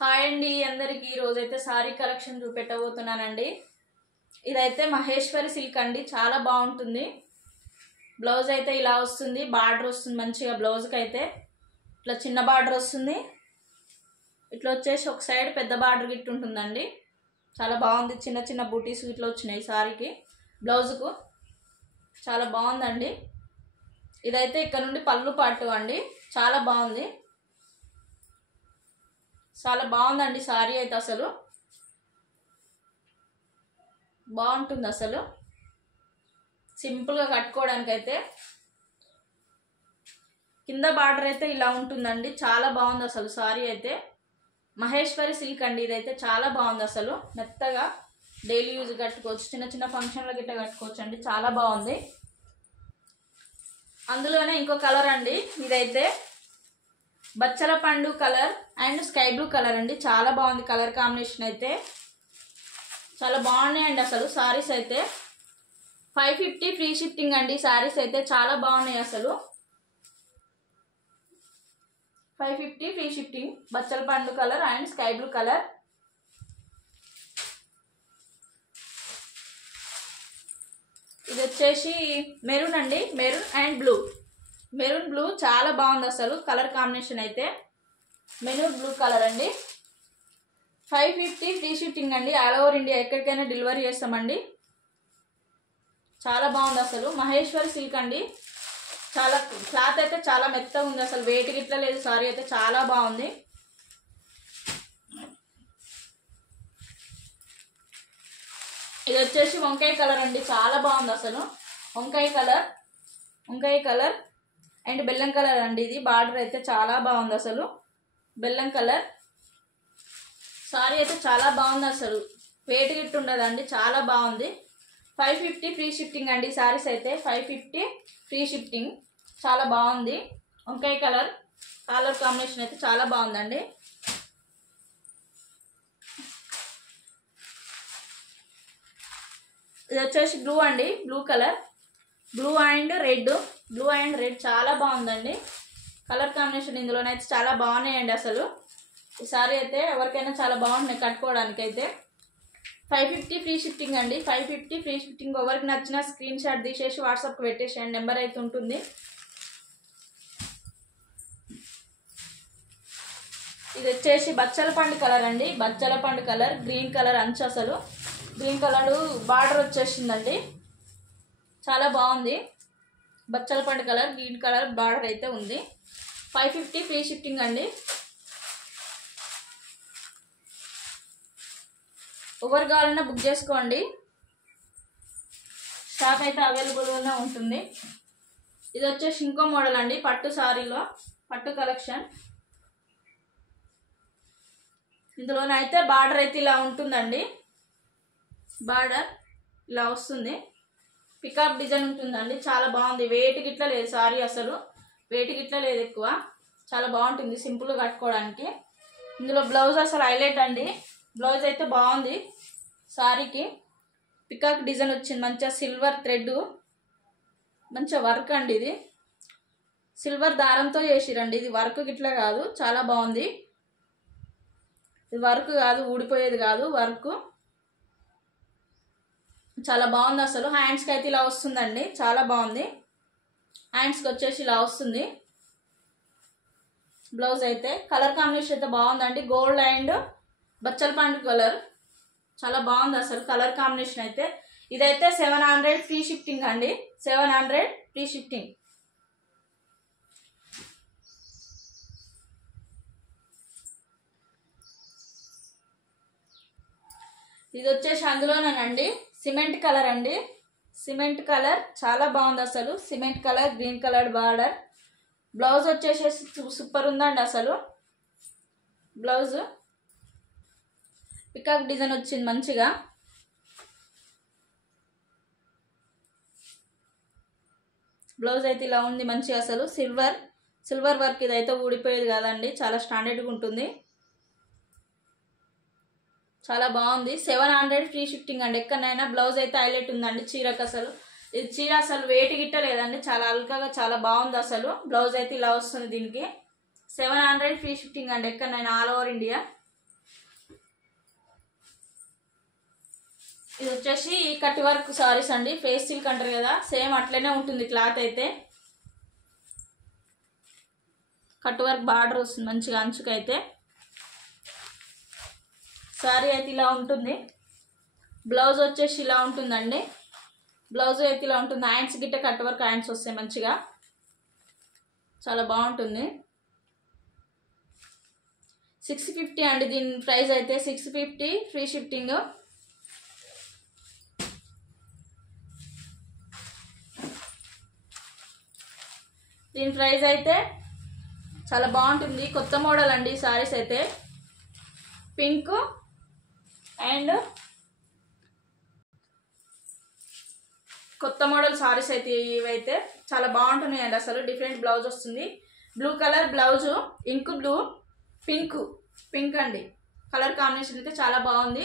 Hi అండి అందరికి ఈ రోజు అయితే సారీ కలెక్షన్ చూపెట్టబోతున్నానండి. ఇదైతే మహేశ్వరి సిల్క్ అండి, చాలా బాగుంటుంది. బ్లౌజ్ అయితే ఇలా వస్తుంది, బార్డర్ వస్తుంది మంచిగా. బ్లౌజ్కి అయితే ఇట్లా చిన్న బార్డర్ వస్తుంది, ఇట్లా వచ్చేసి ఒక సైడ్ పెద్ద బార్డర్ గిట్టు ఉంటుందండి. చాలా బాగుంది, చిన్న చిన్న బూటీస్ ఇట్లా వచ్చినాయి సారీకి. బ్లౌజ్కు చాలా బాగుందండి. ఇదైతే ఇక్కడ నుండి పళ్ళు పాటు అండి, చాలా బాగుంది. చాలా బాగుందండి సారీ అయితే, అసలు బాగుంటుంది. అసలు సింపుల్గా కట్టుకోవడానికి అయితే కింద బార్డర్ అయితే ఇలా ఉంటుందండి, చాలా బాగుంది అసలు సారీ అయితే. మహేశ్వరి సిల్క్ అండి, ఇదైతే చాలా బాగుంది. అసలు మెత్తగా డైలీ యూజ్ కట్టుకోవచ్చు, చిన్న చిన్న ఫంక్షన్లకి ఇట్లా కట్టుకోవచ్చు అండి, చాలా బాగుంది. అందులోనే ఇంకో కలర్ అండి, ఇదైతే బచ్చల పండు colour and sky blue colour అండి, చాలా బాగుంది. కలర్ కాంబినేషన్ అయితే చాలా బాగున్నాయండి. అసలు సారీస్ అయితే 550 ఫ్రీ షిప్పింగ్ అండి. సారీస్ అయితే చాలా బాగున్నాయి. అసలు 550 ఫ్రీ షిప్పింగ్. బచ్చల పండు colour and sky blue colour. ఇది వచ్చేసి మెరూన్ అండి, maroon and blue. Maroon blue చాలా బాగుంది అసలు కలర్ కాంబినేషన్ అయితే. మెరూన్ బ్లూ కలర్ అండి, 550 ఫ్రీ షిప్పింగ్ అండి. ఆల్ ఓవర్ ఇండియా ఎక్కడికైనా డెలివరీ చేస్తామండి. చాలా బాగుంది అసలు. మహేశ్వరి సిల్క్ అండి, చాలా క్లాత్ అయితే చాలా మెత్తగా ఉంది, అసలు వెయిట్ గిట్లా లేదు. సారీ అయితే చాలా బాగుంది. ఇది వచ్చేసి వంకాయ కలర్ అండి, చాలా బాగుంది అసలు. వంకాయ కలర్ అండ్ బెల్లం కలర్ అండి. ఇది బార్డర్ అయితే చాలా బాగుంది అసలు, బెల్లం కలర్. సారీ అయితే చాలా బాగుంది అసలు, వెయిట్ గిట్టు ఉండదండి, చాలా బాగుంది. 550 ఫ్రీ షిఫ్టింగ్ అండి. సారీస్ అయితే 550 ఫ్రీ షిఫ్టింగ్, చాలా బాగుంది. వంకాయ కలర్ కాంబినేషన్ అయితే చాలా బాగుందండి. ఇది వచ్చేసి బ్లూ అండి, blue colour, blue and red చాలా బాగుందండి. కలర్ కాంబినేషన్ ఇందులోనైతే చాలా బాగున్నాయండి. అసలు ఈ సారీ అయితే ఎవరికైనా చాలా బాగుంటున్నాయి కట్టుకోవడానికి అయితే. 550 ఫ్రీ షిఫ్టింగ్ అండి, 550 ఫ్రీ షిఫ్టింగ్. ఎవరికి నచ్చిన స్క్రీన్ షాట్ తీసేసి వాట్సాప్కి పెట్టేసేయండి, నెంబర్ అయితే ఉంటుంది. ఇది వచ్చేసి బచ్చల పండు కలర్ అండి, బచ్చల పండు కలర్, గ్రీన్ కలర్ అంచు. అసలు గ్రీన్ కలర్ బార్డర్ వచ్చేసిందండి, చాలా బాగుంది. బచ్చల పండు కలర్, గ్రీన్ కలర్ బార్డర్ అయితే ఉంది. 550 ఫ్రీ షిఫ్టింగ్ అండి. ఎవరు కావాలన్నా బుక్ చేసుకోండి, షాప్ అయితే అవైలబుల్గానే ఉంటుంది. ఇది వచ్చేసి ఇంకో మోడల్ అండి, పట్టు సారీలో పట్టు కలెక్షన్. ఇందులోనైతే బార్డర్ అయితే ఇలా ఉంటుందండి, బార్డర్ ఇలా వస్తుంది, పికాక్ డిజైన్ ఉంటుందండి, చాలా బాగుంది. వెయిట్ గిట్లా లేదు సారీ, అసలు వెయిట్ గిట్లా లేదు ఎక్కువ, చాలా బాగుంటుంది సింపుల్గా కట్టుకోవడానికి. ఇందులో బ్లౌజ్ అసలు హైలైట్ అండి, బ్లౌజ్ అయితే బాగుంది. సారీకి పికాక్ డిజైన్ వచ్చింది, మంచిగా సిల్వర్ థ్రెడ్, మంచిగా వర్క్ అండి. ఇది సిల్వర్ దారంతో చేసిరండి, ఇది వర్క్ గిట్లా కాదు, చాలా బాగుంది. ఇది వర్క్ కాదు, ఊడిపోయేది కాదు, వర్క్ చాలా బాగుంది. అసలు హ్యాండ్స్కి అయితే ఇలా వస్తుందండి, చాలా బాగుంది. హ్యాండ్స్కి వచ్చేసి ఇలా వస్తుంది. బ్లౌజ్ అయితే కలర్ కాంబినేషన్ అయితే బాగుందండి, గోల్డ్ అండ్ బచ్చల పండు కలర్, చాలా బాగుంది అసలు కలర్ కాంబినేషన్ అయితే. ఇదైతే 700 ఫ్రీ షిఫ్టింగ్ అండి, 700 ఫ్రీ షిఫ్టింగ్. ఇది వచ్చేసి అందులోనేనండి సిమెంట్ కలర్ అండి, సిమెంట్ కలర్ చాలా బాగుంది అసలు. Cement colour, green colour border. Blouse వచ్చేసేసి సూపర్ ఉందండి అసలు. బ్లౌజ్ పికాక్ డిజైన్ వచ్చింది మంచిగా. బ్లౌజ్ అయితే ఇలా ఉంది మంచిగా, అసలు సిల్వర్ వర్క్. ఇదైతే ఊడిపోయేది కాదండి, చాలా స్టాండర్డ్గా ఉంటుంది, చాలా బాగుంది. 700 ఫ్రీ షిఫ్టింగ్ అండి. ఎక్కడైనా బ్లౌజ్ అయితే హైలైట్ ఉందండి చీరకు. అసలు ఇది చీర అసలు వెయిట్ గిట్ట లేదండి, చాలా అల్కగా చాలా బాగుంది అసలు. బ్లౌజ్ అయితే ఇలా వస్తుంది దీనికి. 700 ఫ్రీ షిఫ్టింగ్ అండి, ఎక్కడైనా ఆల్ ఓవర్ ఇండియా. ఇది వచ్చేసి కట్ వర్క్ సారీస్ అండి, ఫేస్ సిల్క్ అంటారు కదా, సేమ్ అట్లనే ఉంటుంది క్లాత్ అయితే. కట్ వర్క్ బార్డర్ వస్తుంది మంచిగా అంచుకైతే. సారీ అయితే ఇలా ఉంటుంది. బ్లౌజ్ వచ్చేసి ఇలా ఉంటుందండి. బ్లౌజ్ అయితే ఇలా ఉంటుంది. హ్యాండ్స్ గిట్ట కట్ వర్క్ హ్యాండ్స్ వస్తాయి మంచిగా, చాలా బాగుంటుంది. 650 అండి దీని ప్రైస్ అయితే. 650 ఫ్రీ షిఫ్టింగ్. దీని ప్రైస్ అయితే చాలా బాగుంటుంది. కొత్త మోడల్ అండి ఈ సారీస్ అయితే. పింక్ అండ్ కొత్త మోడల్ సారీస్ అయితే ఇవైతే చాలా బాగుంటున్నాయి అండి. అసలు డిఫరెంట్ బ్లౌజ్ వస్తుంది. Blue colour blouse, ink blue, pink అండి. కలర్ కాంబినేషన్ అయితే చాలా బాగుంది.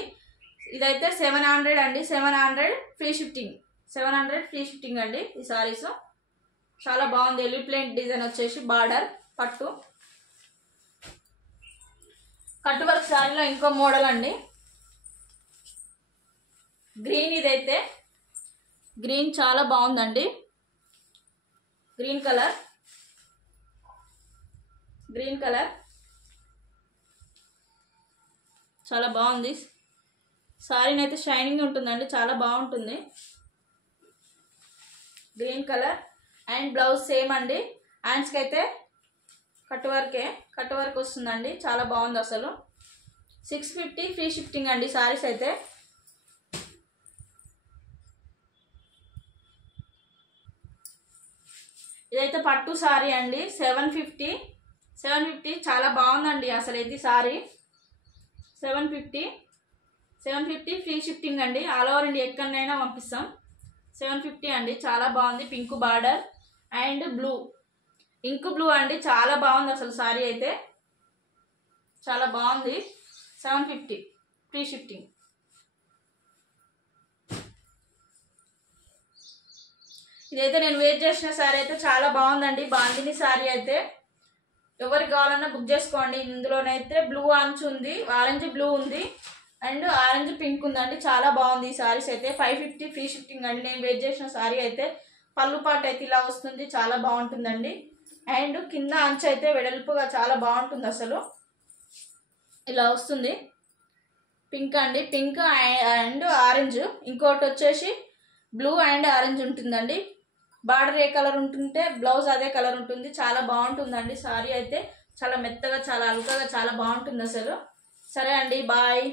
ఇదైతే 700 అండి. 700 ఫ్రీ షిఫ్టింగ్. 700 ఫ్రీ షిఫ్టింగ్ అండి ఈ సారీస్. చాలా బాగుంది. ఎల్వి ప్లేన్ డిజైన్ వచ్చేసి బార్డర్ పట్టు. కట్ వర్క్ సారీలో ఇంకో మోడల్ అండి. గ్రీన్. ఇదైతే గ్రీన్ చాలా బాగుందండి. గ్రీన్ కలర్ చాలా బాగుంది. సారీని అయితే షైనింగ్ ఉంటుందండి, చాలా బాగుంటుంది. Green colour and blouse same అండి. హ్యాండ్స్కి అయితే కట్ వర్క్ వస్తుందండి, చాలా బాగుంది అసలు. 650 ఫ్రీ షిఫ్టింగ్ అండి సారీస్ అయితే. ఇదైతే పట్టు సారీ అండి. 750 చాలా బాగుందండి అసలు ఇది సారీ. 750 ఫ్రీ షిఫ్టింగ్ అండి. ఆల్ ఓవర్ ఇండియా ఎక్కడైనా పంపిస్తాం. 750 అండి. చాలా బాగుంది. Pink border and blue, ink blue అండి. చాలా బాగుంది అసలు సారీ అయితే, చాలా బాగుంది. 750 ఫ్రీ షిఫ్టింగ్. ఇదైతే నేను వేర్ చేసిన సారీ అయితే చాలా బాగుందండి. బాందిని సారీ అయితే ఎవరికి కావాలన్నా బుక్ చేసుకోండి. ఇందులోనైతే బ్లూ అంచు ఉంది, ఆరెంజ్ బ్లూ ఉంది అండ్ ఆరెంజ్ పింక్ ఉందండి. చాలా బాగుంది ఈ సారీస్ అయితే. 550 ఫ్రీ షిఫ్టింగ్ అండి. నేను వేర్ చేసిన సారీ అయితే పళ్ళు పాటు అయితే ఇలా వస్తుంది, చాలా బాగుంటుందండి. అండ్ కింద అంచు అయితే వెడల్పుగా చాలా బాగుంటుంది అసలు, ఇలా వస్తుంది. పింక్ అండి, పింక్ అండ్ ఆరెంజ్. ఇంకోటి వచ్చేసి బ్లూ అండ్ ఆరెంజ్ ఉంటుందండి. బార్డర్ ఏ కలర్ ఉంటుంటే బ్లౌజ్ అదే కలర్ ఉంటుంది. చాలా బాగుంటుందండి సారీ అయితే. చాలా మెత్తగా, చాలా అల్కగా, చాలా బాగుంటుంది అసలు. సరే అండి, బాయ్.